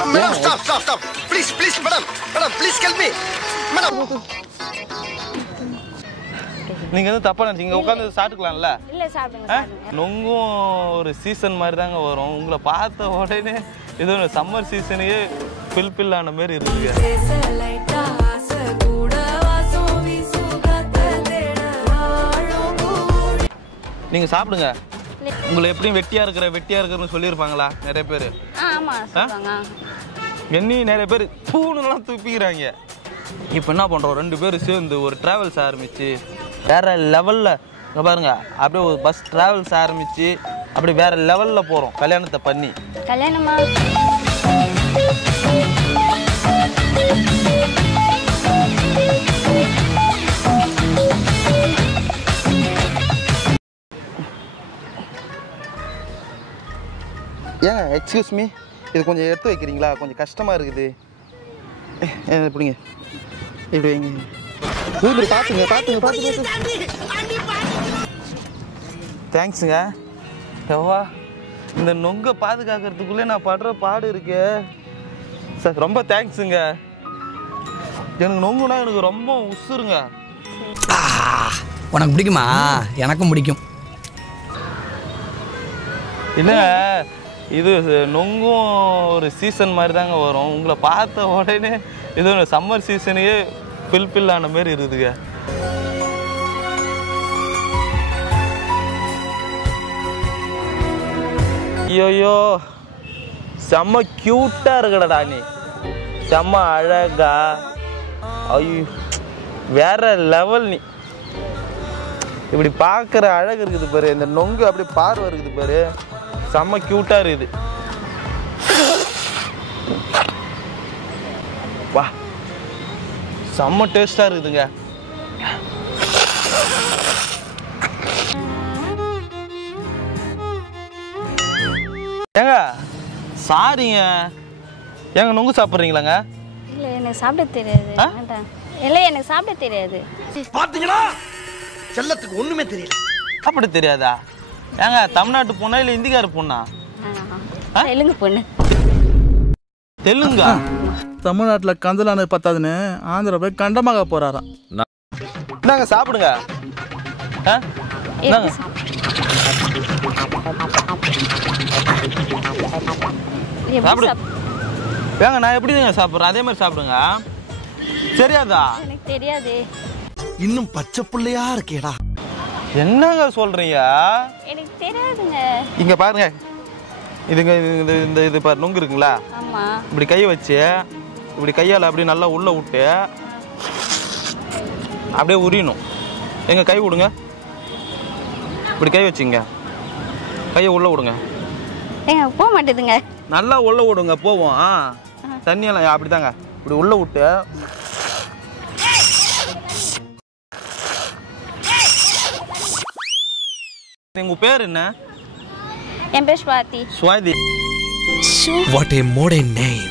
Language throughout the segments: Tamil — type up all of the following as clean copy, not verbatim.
Madam, stop. Please, madam, please help me. Madam. நீங்க எதுவும் தப்பா நினைச்சீங்க உட்காந்து சாப்பிட்டுக்கலாம்ல? இல்ல சாப்பிடுங்க. நொங்கும் ஒரு சீசன் மாதிரி தாங்க வரும். உங்களை பார்த்த உடனே ஏதோ சம்மர் சீசனையே ஃபில் ஆன மாதிரி இருக்குங்க. நீங்க சாப்பிடுங்க. உங்களை எப்படியும் வெட்டியா இருக்கிறன்னு சொல்லியிருப்பாங்களா நிறைய பேர்? ஆமா சொல்லுவாங்க. என்னையும் நிறைய பேர் பூணுலாம் துப்பிக்கிறாங்க. இப்போ என்ன பண்ணுறோம், 2 பேரும் சேர்ந்து ஒரு ட்ராவல்ஸ் ஆரம்பிச்சு வேற லெவலில் இங்கே பாருங்க, அப்படியே ஒரு பஸ் ட்ராவல்ஸ் ஆரம்பிச்சு அப்படி வேற லெவலில் போகிறோம் கல்யாணத்தை பண்ணி. கல்யாணமா? ஏங்க எக்ஸ்கியூஸ் மீ, இது கொஞ்சம் எடுத்து வைக்கிறீங்களா? கொஞ்சம் கஷ்டமாக இருக்குது. எப்படிங்க இப்படி வைங்க. பார்த்துங்க. தேங்க்ஸுங்க. எவ்வா இந்த நொங்கை பாதுகாக்கிறதுக்குள்ளே நான் படுற பாடு இருக்கு சார். ரொம்ப தேங்க்ஸுங்க. எனக்கு நொங்குனா எனக்கு ரொம்ப உசுருங்க. உனக்கு பிடிக்குமா? எனக்கும் பிடிக்கும். இல்லை இது நொங்கும் ஒரு சீசன் மாதிரி தாங்க வரும். உங்களை பார்த்த உடனே ஏதோ சம்மர் சீசனையே ஃபில் ஆன மாதிரி இருக்குதுங்க. ஐயோ செம்ம க்யூட்டா இருக்கடா நீ, செம்ம அழகா. ஐயோ வேற லெவல் நீ. இப்படி பார்க்குற அழகு இருக்குது பாரு, இந்த நொங்கு அப்படி பார்வை இருக்குது பாரு, செம்ம க்யூட்டா இருக்குது. வா செம்ம டேஸ்டா இருக்குதுங்க. ஏங்க சாரிங்க, ஏங்க நொங்கு சாப்பிட்றீங்களாங்க? இல்ல எனக்கு சாப்பிட தெரியாது. இல்ல எனக்கு சாப்பிட தெரியாது. பாத்தீங்களா, செல்லத்துக்கு ஒண்ணுமே தெரியல. அப்படி தெரியாதா? ஏங்க தமிழ்நாட்டு பொண்ணா இல்லை இந்திக்கார பொண்ணா? தெலுங்கு பொண்ணு. தெலுங்கா? தமிழ்நாட்டில் கந்தலானது பத்தாதுன்னு ஆந்திரா போய் கண்டமாக போறாராம். நாங்க சாப்பிடுங்க. ஏங்க நான் எப்படிங்க சாப்பிட்றேன் அதே மாதிரி சாப்பிடுங்க. சரியாதா? எனக்கு தெரியாது. இன்னும் பச்சை பிள்ளையா இருக்கேடா. என்னங்க சொல்றீங்க? எனக்கு தெரியாதுங்க. இங்க பாருங்க, இதுங்க இது பாரு நொங்கு இருக்குங்களா? ஆமா. இப்படி கையை வச்சு இப்படி கையால் அப்படி நல்லா உள்ள விட்டு அப்படியே உரியணும். எங்க கை விடுங்க, இப்படி கை வச்சுங்க, கையை உள்ள விடுங்க. ஏங்க போக மாட்டேதுங்க. நல்லா உள்ள விடுங்க போவோம். தண்ணியெல்லாம் அப்படிதாங்க, இப்படி உள்ள விட்டு உங்க பேர் என்ன? என் பேர் Swathi. Swathi. What a modern name.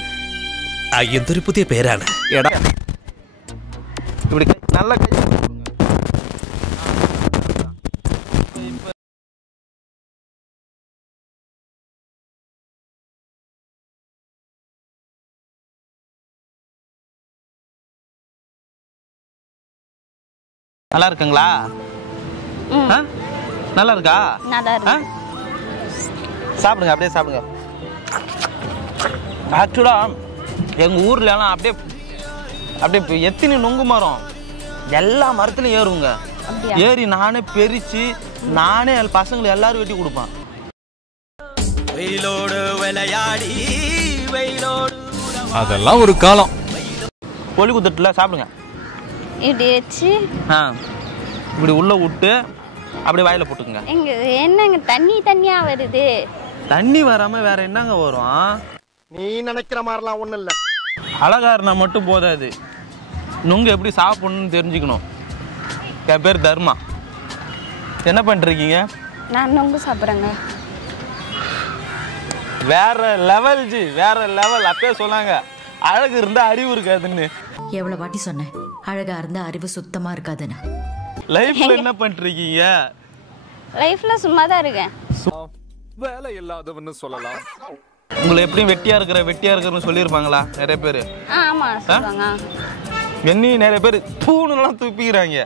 എന്തൊരു പുതിയ പേരാണ്. എടാ இப்படி நல்ல கை நல்லா இருக்குங்களா? நல்லா இருக்கா? நல்லா இருக்கு. சாப்பிடுங்க, அப்படியே சாப்பிடுங்க. ஆக்சுவலா எங்க ஊர்ல எல்லாம் அப்படியே எத்தனை நொங்கு மரம் எல்லா மரத்துலயும் ஏறுங்க. ஏறி நானே பெரிச்சு நானே பசங்களுக்கு எல்லாரும் வெட்டி கொடுப்பேன். அதெல்லாம் ஒரு காலம். கொலி குத்துட்டுல சாப்பிடுங்க. இப்படி வச்சு இப்படி உள்ள விட்டு அப்படியே வாயில போட்டுக்குங்க. எங்க என்னங்க தண்ணியா வருது? தண்ணி வராம வேற என்னங்க வரும்? நீ நினைக்கிற மாதிரிலாம் ஒண்ணும் இல்ல. அழகாருனா மட்டும் போதாது, நுங்கு எப்படி சாப்பிடணும்னு தெரிஞ்சுக்கணும். என் பேர் தர்மா. என்ன பண்ணிருக்கீங்க? நான் நொங்கு சாப்பிட்றேங்க. வேற லெவல் ஜி, வேற லெவல். அப்பயே சொன்னாங்க அழகு இருந்தா அறிவு இருக்காதுன்னு. எவ்வளவு வாட்டி சொன்னேன் அழகா இருந்தா அறிவு சுத்தமா இருக்காதுன்னு. லைஃப்ல என்ன பண்ணிருக்கீங்க? லைஃப்ல சும்மா தான் இருக்கேன். வேலை இல்லாதவன்னு சொல்லலாம். உங்களை எப்படியும் வெட்டியா இருக்கிறன்னு சொல்லியிருப்பாங்களா நிறைய பேர்? ஆமா சொல்லுவாங்க. என்னையும் நிறைய பேர் பூணுலாம் தூப்பிக்கிறாங்க.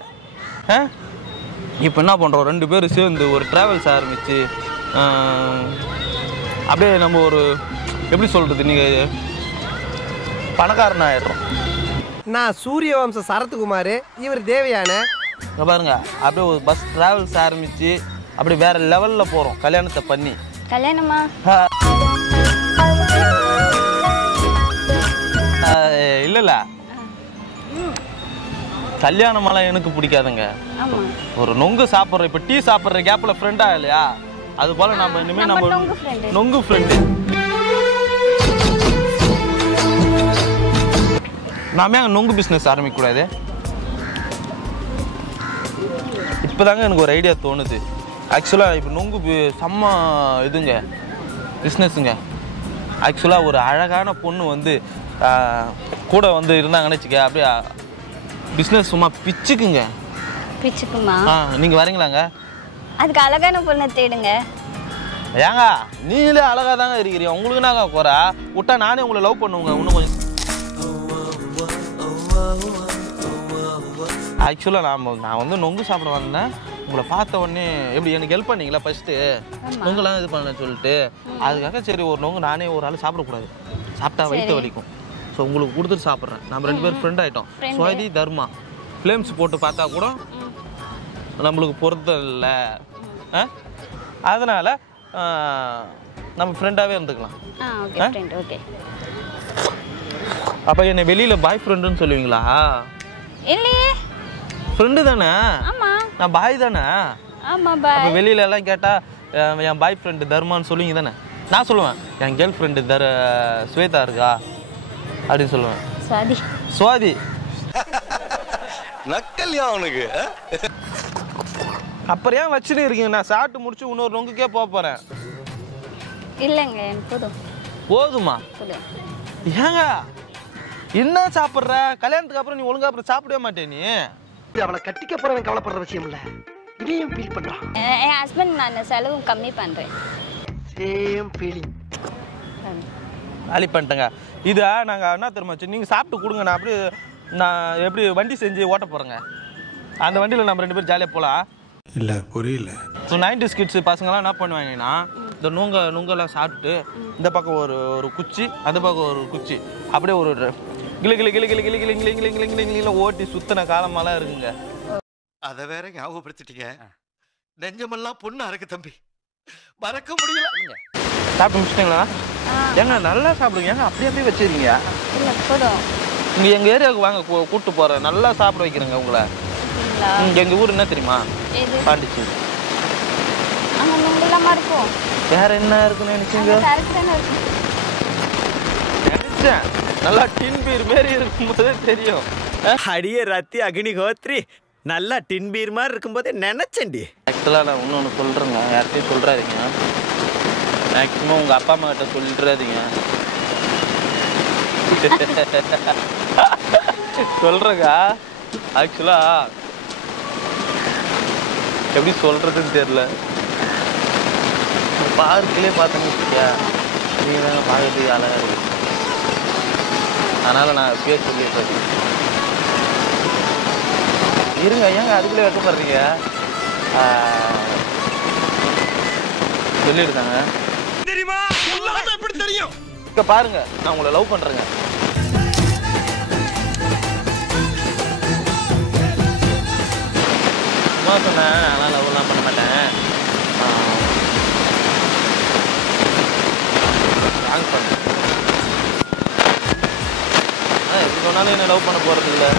இப்போ என்ன பண்ணுறோம், 2 பேரும் சேர்ந்து ஒரு ட்ராவல்ஸ் ஆரம்பிச்சு அப்படியே நம்ம ஒரு எப்படி சொல்கிறது, நீங்கள் பணக்காரன் ஆகிடுறோம். நான் சூரிய வம்ச சரத்குமார், இவர் தேவயானை. பாருங்க, அப்படியே ஒரு பஸ் ட்ராவல்ஸ் ஆரம்பிச்சு அப்படி வேற லெவலில் போகிறோம் கல்யாணத்தை பண்ணி. கல்யாணமா? இல்லைல்ல, கல்யாணமெல்லாம் எனக்கு பிடிக்காதுங்க. ஒரு நொங்கு சாப்பிட்ற, இப்போ டீ சாப்பிட்ற கேப்பில் ஃப்ரெண்டா இல்லையா, அது போல் நம்ம இனிமேல் நம்ம நொங்கு ஃப்ரெண்டு. நாம ஏன் நொங்கு பிஸ்னஸ் ஆரம்பிக்கக்கூடாது? இப்போதாங்க எனக்கு ஒரு ஐடியா தோணுது. ஆக்சுவலாக இப்போ நொங்கு செம்ம இதுங்க பிஸ்னஸுங்க. ஆக்சுவலாக ஒரு அழகான பொண்ணு வந்து கூட வந்து இருந்தாங்கன்னு வச்சுக்க, அப்படியே பிஸ்னஸ் சும்மா பிச்சுக்குங்க. பிச்சுக்குமா? நீங்கள் வரீங்களாங்க? அதுக்கு அழகான பொண்ணை தேடுங்க. ஏங்க நீங்களே அழகாக தாங்க இருக்கிறீங்க, உங்களுக்கு நாங்க குறை விட்டா நானே உங்களை லவ் பண்ணுவேங்க இன்னும் கொஞ்சம். ஆக்சுவலாக நான் வந்து நொங்கு சாப்பிட வந்தேன். உங்களை பார்த்த உடனே எப்படி எனக்கு ஹெல்ப் பண்ணீங்களா ஃபஸ்ட்டு நொங்குலாம் இது பண்ண சொல்லிட்டு, அதுக்காக சரி ஒரு நொங்கு நானே ஒரு ஆள் சாப்பிடக்கூடாது, சாப்பிட்டா வயிற்று வலிக்கும். ஸோ உங்களுக்கு கொடுத்துட்டு சாப்பிட்றேன். நம்ம 2 பேரும் ஃப்ரெண்ட் ஆகிட்டோம். சுவாதி தர்மா ஃப்ளேம்ஸ் போட்டு பார்த்தா கூட நம்மளுக்கு பொருத்தம் இல்லை. அதனால் நம்ம ஃப்ரெண்டாகவே இருந்துக்கலாம். அப்போ என்னை வெளியில் பாய் ஃப்ரெண்டுன்னு சொல்லுவீங்களா? இல்லையே, ஃப்ரெண்டு தானே. ஆமாம், நான் பாய் தானே. ஆமாம் பாய். அப்போ வெளியில எல்லாம் கேட்டால் என் பாய் ஃப்ரெண்டு தர்மான்னு சொல்லுவீங்க தானே. நான் சொல்லுவேன் என் கேர்ள் ஃப்ரெண்டு ஸ்வேதா இருக்கா அப்படின்னு சொல்லுவேன். சுவாதி நக்கல்யா அவனுக்கு. அப்புறம் ஏன் வச்சுட்டு இருக்கீங்க? நான் சாப்பிட்டு முடிச்சு இன்னொரு நொங்குக்கே போகிறேன். இல்லைங்க, எனக்கு போதும். போதுமா? ஏங்க என்ன சாப்பிட்ற? கல்யாணத்துக்கு அப்புறம் நீ ஒழுங்கா அப்புறம் சாப்பிடவே மாட்டே. நீ அவளை கட்டிக்க போறவன் கவலைப்படுற விஷயம் இல்ல, இதையும் ஃபீல் பண்றான். என் ஹஸ்பண்ட் நான் செலவு கம்மி பண்றேன். Same feeling. காலி பண்ணிட்டேங்க. இதை நாங்கள் என்ன தெரியுமா, நீங்கள் சாப்பிட்டு கொடுங்க, நான் அப்படியே நான் எப்படி வண்டி செஞ்சு ஓட்ட போகிறேங்க. அந்த வண்டியில் நம்ம 2 பேரும் ஜாலியாக போகலாம். இல்லை புரியல. ஸோ 90s கிட்ஸ் பசங்களாம் என்ன பண்ணுவாங்கன்னா, இந்த நுங்கெல்லாம் சாப்பிட்டு இந்த பக்கம் ஒரு குச்சி, அந்த பக்கம் ஒரு குச்சி, அப்படியே ஒரு கிளி கிளி கிளி கிளி கிளி கிளி கிளி கிளி கிளி கிளி கிளியில் ஓட்டி சுத்தின காலமெல்லாம் இருக்குங்க. அதை வேற ஞாபகப்படுத்திட்டீங்க. நெஞ்சமெல்லாம் பொண்ணு அறக்கு தம்பி, மறக்க முடியல. சாப்பிட்டு முடிச்சிட்டிங்களா? ஏங்க நல்லா சாப்பிடுங்க. ஏங்க அப்படியே வச்சிருக்கீங்க. இல்லை போதும். நீங்கள் எங்கள் ஏரியாவுக்கு வாங்க, கூப்பிட்டு போகிறேன், நல்லா சாப்பிட வைக்கிறேங்க உங்களை. எங்கள் ஊர் என்ன தெரியுமா? பாண்டிச்சேரி. வேற என்ன இருக்குன்னு நினைச்சீங்க? நினைச்சேன் நல்லா டின் பீர் மாரி இருக்கும்போதே தெரியும். அடியே ரத்தி அக்னிஹோத்ரி, நல்லா டின் பீர் மாதிரி இருக்கும்போதே நினைச்சேன்டி. ஆக்சுவலாக நான் இன்னொன்று சொல்கிறேங்க, யார்கிட்டையும் சொல்கிறாதீங்க. மேக்ஸிமம் உங்கள் அப்பா அம்மா கிட்ட சொல்லிடுறாதீங்க. சொல்கிறேங்க. ஆக்சுவலாக எப்படி சொல்கிறதுன்னு தெரியல. பார்க்கிலே பார்த்தேன்னு வச்சுக்கியா, நீங்கள் தாங்க பார்க்கறதுக்கு அழகாக இருக்குது. அதனால் நான் பேர் சொல்லிடுறது. இருங்க, ஏங்க அதுக்குள்ளே வைக்கப்படுறீங்க? சொல்லிடுதாங்க. தெரியுமா? எப்படி தெரியும்? இங்கே பாருங்க, நான் உங்களை லவ் பண்ணுறேங்க. சும்மா சொன்னேன், ஆனால் லவ்லாம் பண்ண மாட்டேன். எப்படி சொன்னாலும் என்ன லவ் பண்ண போகிறது இல்லை.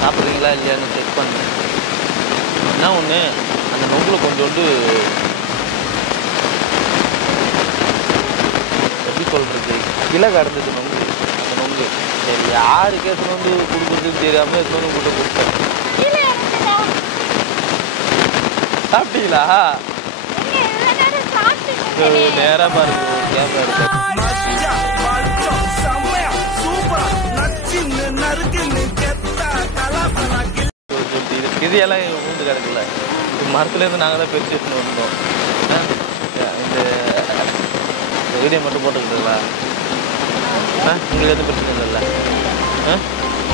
சாப்பிட்றீங்களா இல்லையான்னு செக் பண்ணேன். என்ன ஒன்று, அந்த நொங்கில் கொஞ்சோண்டு எப்படி சொல்கிறது, கிளை கடந்தது நொங்கு. அந்த நொங்கு சரி யாரு கேட்டு வந்து கொடுக்குறதுன்னு தெரியாமல் எடுத்து வந்து உங்கள்கிட்ட கொடுத்தேன். சாப்பிட்டீங்களா? நேரா பாருங்க, கேப்பா இருக்கு. இது எல்லாம் ஊந்து கிடக்குல்ல. மரத்துலேருந்து நாங்கள் தான் பிரித்து எடுத்துன்னு வந்தோம். இந்த வீடியோ மட்டும் போட்டுக்கிட்டுங்களா? உங்களுக்கு எதுவும் பிரச்சனை இல்லைல்ல?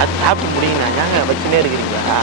அது சாப்பிட்டு முடியுங்கண்ணா. ஏங்க வச்சுனே இருக்கிறீங்களா?